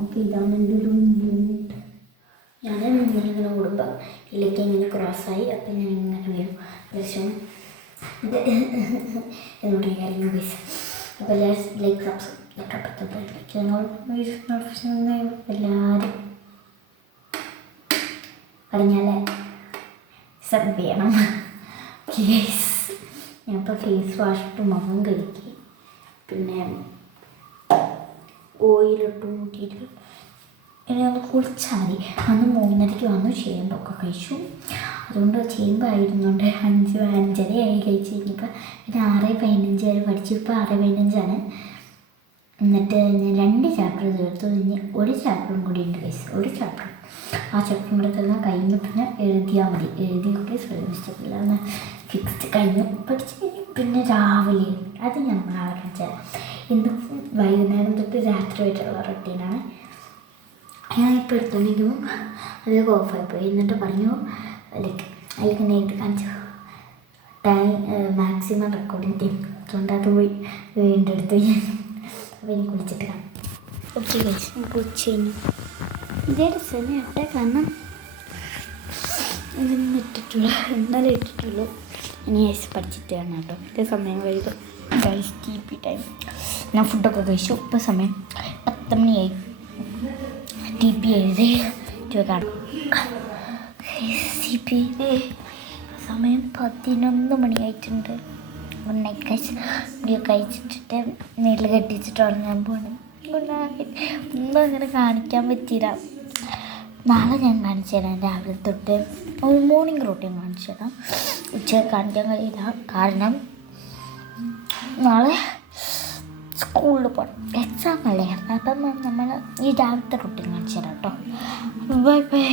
Okay, ഇതാണ് എൻ്റെ ഒരു മൂഡ്. ഞാൻ ഇങ്ങനെ ഓടുമ്പോൾ ഇതിലേക്ക് ഇങ്ങനെ ക്രോസായി. അപ്പം ഞാൻ ഇങ്ങനെ വരും പക്ഷേ എന്നോട് കാര്യങ്ങൾ ബേസ്. അപ്പോൾ ലൈക്ക് എല്ലാവരും പറഞ്ഞാലേ സബ് ചെയ്യണം. ഞാനിപ്പോൾ ഫേസ് വാഷ് ഇട്ട് മുഖം കഴുകി, പിന്നെ ഓയിലിട്ട് കൂട്ടിയിട്ട് ഇനി ഒന്ന് കുളിച്ചാൽ മതി. അന്ന് 3:30 വന്നു, ചേമ്പൊക്കെ കഴിച്ചു. അതുകൊണ്ട് ചേമ്പായിരുന്നുകൊണ്ട് 5:30 കഴിച്ച് കഴിഞ്ഞപ്പോൾ പിന്നെ 6:15 വരെ പഠിച്ചു. ഇപ്പോൾ 6:15. എന്നിട്ട് ഞാൻ 2 ചാപ്റ്റർ തീർത്തു. ഇനി ഒരു ചാപ്റ്ററും കൂടി ഉണ്ട് ഗൈസ്. ഒരു ചാപ്റ്റർ, ആ ചാപ്റ്ററും കൂടെ തന്നെ കഴിഞ്ഞു. പിന്നെ എഴുതിയാൽ മതി. എഴുതിയൊക്കെ ശ്രമിച്ചിട്ടില്ല എന്ന് ഫിക്സ്ഡ് കഴിഞ്ഞു. പഠിച്ച് കഴിഞ്ഞു. പിന്നെ രാവിലെ അത് നമ്മൾ ആരംഭിച്ച ഇന്ന് വൈകുന്നേരം തൊട്ട് രാത്രി വരെയുള്ള റൊട്ടീനാണ്. ഞാനിപ്പോൾ എടുത്തുണ്ടെങ്കിലും അത് ഓഫായിപ്പോയി. എന്നിട്ട് പറഞ്ഞു അതിലേക്ക് നേരിട്ട് കാണിച്ചു മാക്സിമം റെക്കോർഡിങ് ടൈം. അതുകൊണ്ട് അത് പോയി വീണ്ടും എടുത്തു ഞാൻ. അപ്പോൾ എനിക്ക് കുളിച്ചിട്ട് കാണാം. ഓക്കെ ഗൈസ്, കുളിച്ച് കഴിഞ്ഞു. ഇതേ ഡ്രസ്സ് ഇട്ടേ, കാരണം ഇതൊന്നും ഇട്ടിട്ടുള്ളൂ, ഇന്നലെ ഇട്ടിട്ടുള്ളൂ. ഇനി ഗൈസ് പഠിച്ചിട്ട് കാണാം കേട്ടോ. ഇതേ സമയം കഴിയും ഗൈസ്. TP time. ഞാൻ ഫുഡൊക്കെ കഴിച്ചു. ഇപ്പോൾ സമയം 10 മണിയായി. TP എഴുതി കാണാം. TP സമയം 11 മണിയായിട്ടുണ്ട്. Good night guys. വീഡിയോ കഴിച്ചിട്ട് വീട്ടിൽ കെട്ടിച്ചിട്ട് ഉറങ്ങാൻ പോകണം. Good night. ഒന്നും അങ്ങനെ കാണിക്കാൻ പറ്റിയില്ല. നാളെ ഞാൻ കാണിച്ചു തരാം. രാവിലെ തൊട്ട് ഒരു മോർണിംഗ് റൂട്ടീൻ കാണിച്ചു തരാം. ഉച്ചയ്ക്ക് കാണിക്കാൻ കഴിയില്ല, കാരണം നാളെ സ്കൂളിൽ പോകണം, എക്സാം അല്ലേ. അപ്പം നമ്മൾ ഈ രാവിലത്തെ റൂട്ടീൻ കാണിച്ചു തരാം കേട്ടോ. Bye bye.